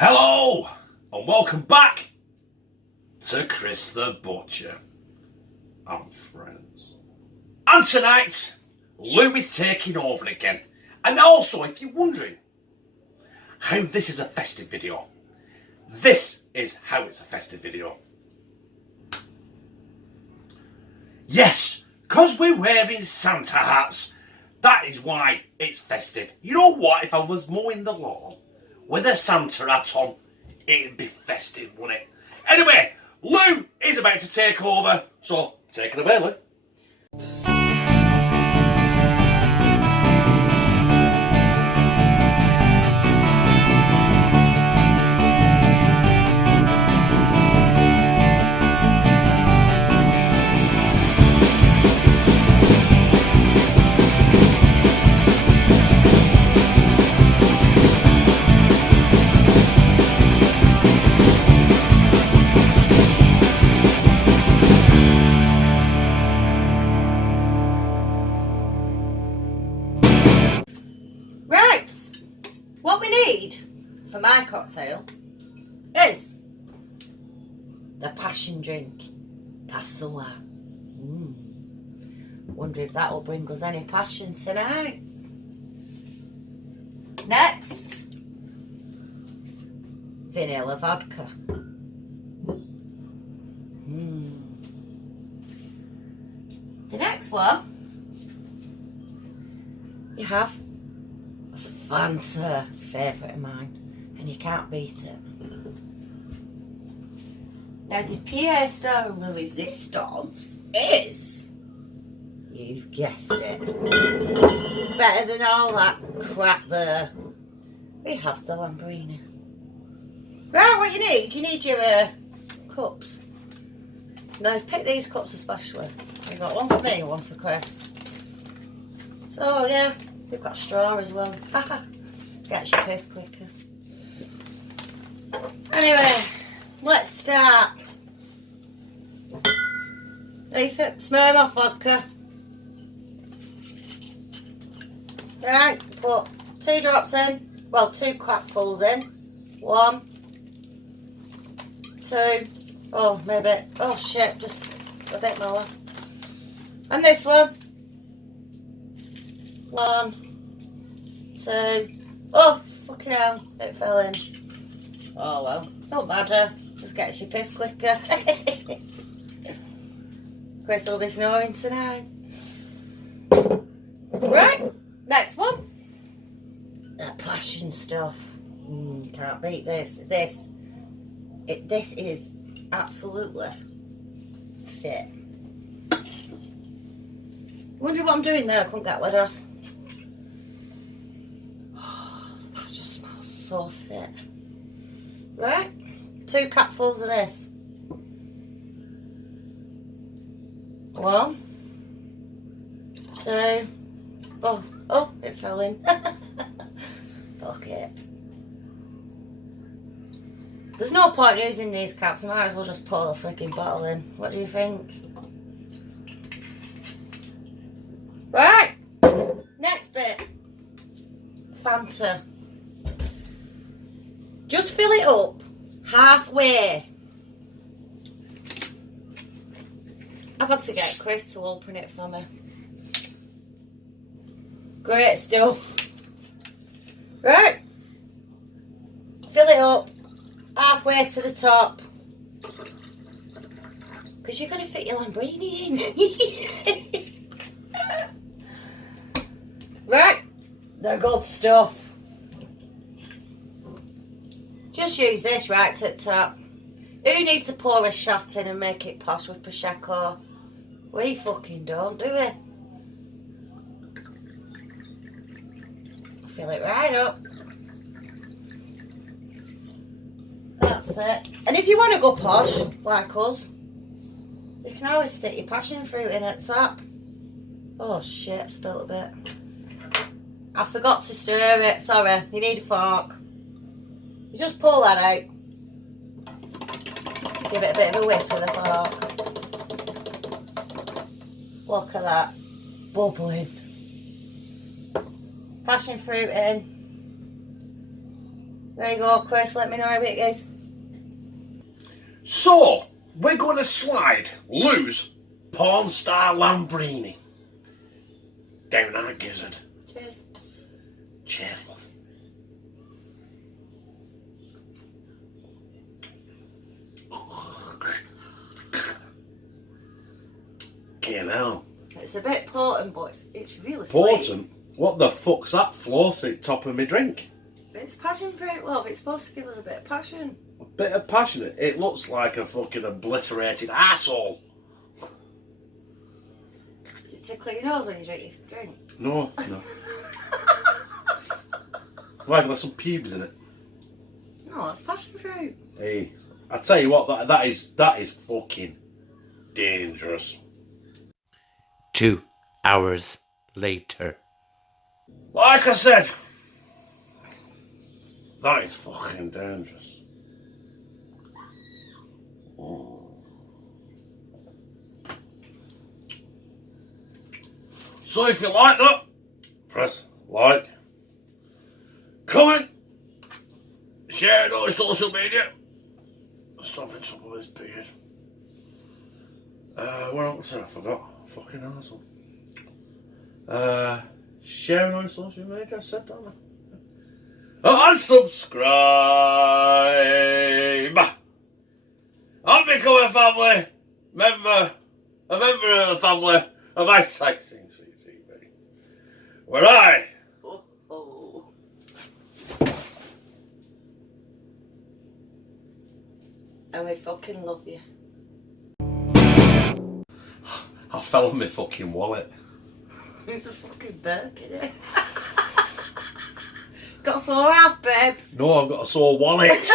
Hello and welcome back to Chris the Butcher and Friends. And tonight, Lou is taking over again. And also, if you're wondering how this is a festive video, this is how it's a festive video. Yes, because we're wearing Santa hats, that is why it's festive. You know what, if I was mowing the lawn with a Santa hat on, it'd be festive, wouldn't it? Anyway, Lou is about to take over, so take it away, Lou. For my cocktail is the passion drink, Passoa. Wonder if that will bring us any passion tonight. Next, vanilla vodka. The next one, you have Fanta, favourite of mine. And you can't beat it. Now the pièce de resistance is, you've guessed it, better than all that crap there. We have the Lambrini. Right, what you need your cups. Now pick these cups especially. You've got one for me and one for Chris. So yeah, they've got straw as well. Gets your piss quicker. Anyway, let's start. Smell my vodka. Right, put 2 drops in. Well, 2 cupfuls in. 1, 2. Oh, maybe. Oh shit, just a bit more. And this one. 1, 2. Oh, fucking hell, it fell in. Oh well, don't matter. Just gets your piss quicker. Chris will be snoring tonight. Right, next one. That passion stuff. Can't beat this. This is absolutely fit. Wonder what I'm doing there. I couldn't get lid off. Oh, that just smells so fit. Right, 2 cupfuls of this. 1, 2. Oh, it fell in. Fuck it. There's no point using these caps. I might as well just pour the freaking bottle in. What do you think? Right, next bit. Fanta. Just fill it up halfway. I've had to get Chris to open it for me. Great stuff. Right. Fill it up halfway to the top. Because you're going to fit your Lambrini in. Right. They're good stuff. Just use this right at the top. Who needs to pour a shot in and make it posh with Prosecco? We fucking don't, do we? Fill it right up. That's it. And if you want to go posh, like us, you can always stick your passion fruit in at the top. Oh shit, I've spilled a bit. I forgot to stir it, sorry. You need a fork. You just pull that out. Give it a bit of a whisk with a fork. Look at that. Bubbling. passion fruit in. There you go, Chris. Let me know how it is. So, we're going to slide Lou's Pornstar Lambrini down our gizzard. Cheers. Cheers, love. Fucking hell. It's a bit potent, but it's really sweet. Potent? What the fuck's that floating at the top of my drink? It's passion fruit, love. It's supposed to give us a bit of passion. A bit of passion. It looks like a fucking obliterated arsehole. Does it tickle your nose when you drink your drink? No, no. Why, got some pubes in it? No, it's passion fruit. Hey, I tell you what, that is fucking dangerous. 2 hours later. Like I said, that is fucking dangerous. So if you like that, press like, comment, share it on social media. Stop in trouble with this beard. What else? I forgot. Fucking awesome. Share it on social media. I said that. And subscribe. And become a family member, a member of the family of my Sightseeing CTV. Where I and we fucking love you. I fell on my fucking wallet. It's a fucking Birkin, eh? Got sore ass, babes. No, I've got a sore wallet.